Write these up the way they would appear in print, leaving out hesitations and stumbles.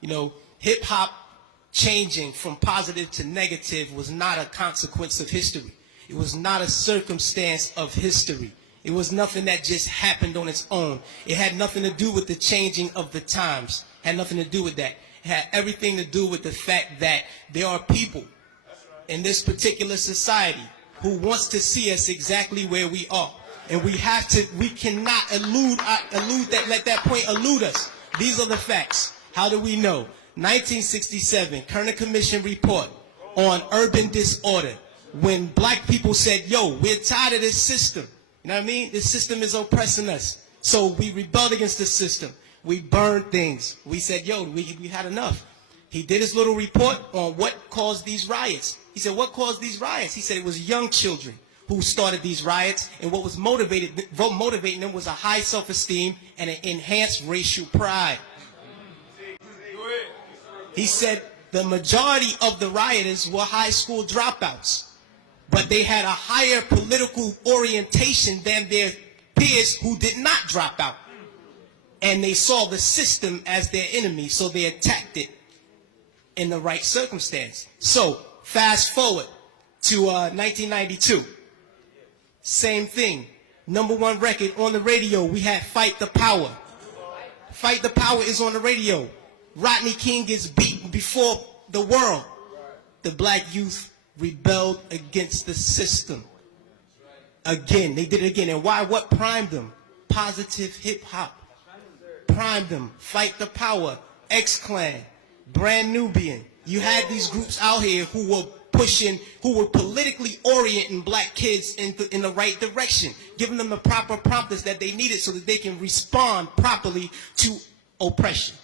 You know, hip hop changing from positive to negative was not a consequence of history. It was not a circumstance of history. It was nothing that just happened on its own. It had nothing to do with the changing of the times. It had nothing to do with that. It had everything to do with the fact that there are people in this particular society who wants to see us exactly where we are. And we cannot let that point elude us. These are the facts. How do we know? 1967, Kerner Commission report on urban disorder. When black people said, yo, we're tired of this system. You know what I mean? This system is oppressing us. So we rebelled against the system. We burned things. We said, yo, we had enough. He did his little report on what caused these riots. He said, what caused these riots? He said it was young children who started these riots, and what was motivating them was a high self-esteem and an enhanced racial pride. He said the majority of the rioters were high school dropouts, but they had a higher political orientation than their peers who did not drop out. And they saw the system as their enemy, so they attacked it in the right circumstance. So, fast forward to 1992. Same thing. #1 record on the radio, we had Fight the Power. Fight the Power is on the radio. Rodney King gets beaten before the world. The black youth rebelled against the system. Again, they did it again. And why? What primed them? Positive hip hop. Primed them. Fight the Power, X-Clan, Brand Nubian. You had these groups out here who were pushing, who were politically orienting black kids in the right direction, giving them the proper prompters that they needed so that they can respond properly to oppression.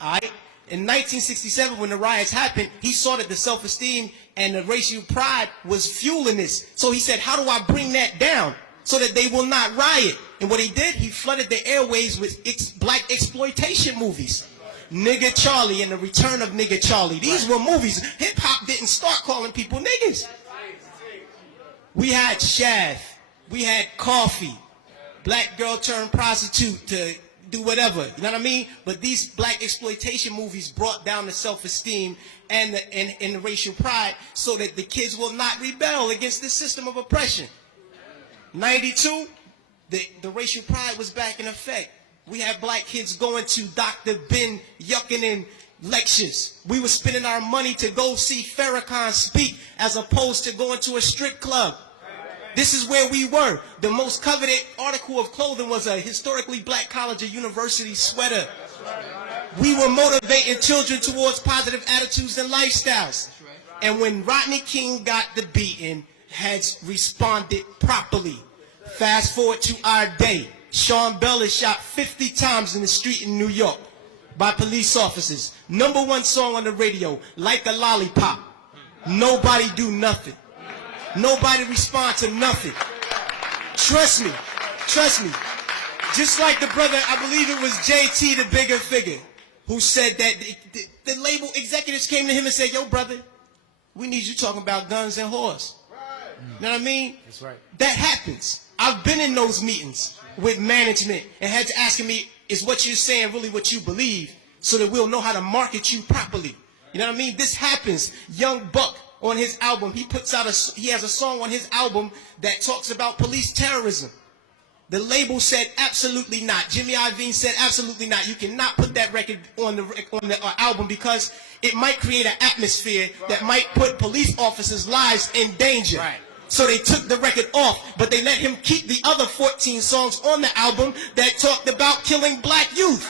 All right? In 1967, when the riots happened, he saw that the self-esteem and the racial pride was fueling this. So he said, how do I bring that down so that they will not riot? And what he did, he flooded the airways with black exploitation movies. Nigga Charlie and the Return of Nigga Charlie. These were movies. Hip-hop didn't start calling people niggas. We had Shaft. We had Coffee. Black girl turned prostitute to do whatever. You know what I mean? But these black exploitation movies brought down the self-esteem and the racial pride so that the kids will not rebel against this system of oppression. 92, the racial pride was back in effect. We had black kids going to Dr. Ben Yuckinen lectures. We were spending our money to go see Farrakhan speak as opposed to going to a strip club. This is where we were. The most coveted article of clothing was a historically black college or university sweater. We were motivating children towards positive attitudes and lifestyles. And when Rodney King got the beating, heads responded properly. Fast forward to our day. Sean Bell is shot 50 times in the street in New York by police officers. #1 song on the radio, Like a Lollipop. Nobody do nothing. Nobody respond to nothing. Trust me. Just like the brother, I believe it was JT, the bigger figure, who said that the label executives came to him and said, yo, brother, we need you talking about guns and whores. You know what I mean? That's right. That happens. I've been in those meetings with management and had to ask me, is what you're saying really what you believe, so that we'll know how to market you properly? You know what I mean? This happens. Young Buck on his album, he has a song on his album that talks about police terrorism. The label said absolutely not. Jimmy Iovine said absolutely not. You cannot put that record on the album because it might create an atmosphere that might put police officers' lives in danger. Right. So they took the record off, but they let him keep the other 14 songs on the album that talked about killing black youth.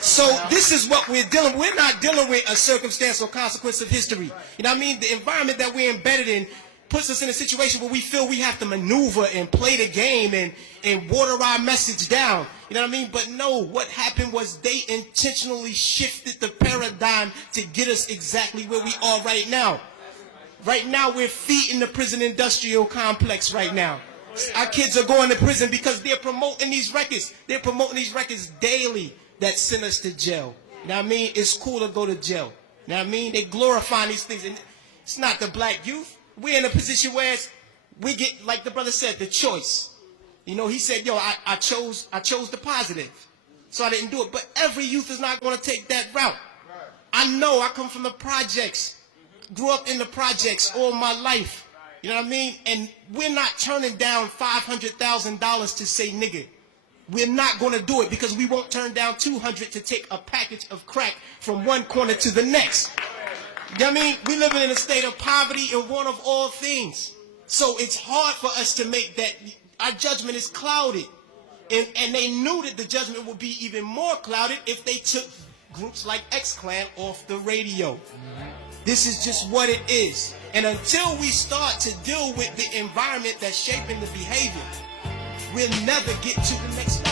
So this is what we're dealing with. We're not dealing with a circumstance or consequence of history. You know what I mean? The environment that we're embedded in puts us in a situation where we feel we have to maneuver and play the game and water our message down. You know what I mean? But no, what happened was they intentionally shifted the paradigm to get us exactly where we are right now. Right now, we're feeding the prison industrial complex right now. Our kids are going to prison because they're promoting these records. They're promoting these records daily that send us to jail. You know what I mean? It's cool to go to jail. You know what I mean? They glorify these things. And it's not the black youth. We're in a position where we get, like the brother said, the choice. You know, he said, yo, I chose the positive. so I didn't do it. But every youth is not going to take that route. I know I come from the projects, grew up in the projects all my life. You know what I mean? And we're not turning down $500,000 to say nigga. We're not going to do it because we won't turn down $200 to take a package of crack from one corner to the next. You know what I mean? We're living in a state of poverty and want of all things. So it's hard for us to make that. Our judgment is clouded. And they knew that the judgment would be even more clouded if they took groups like X-Clan off the radio. This is just what it is. And until we start to deal with the environment that's shaping the behavior, we'll never get to the next level.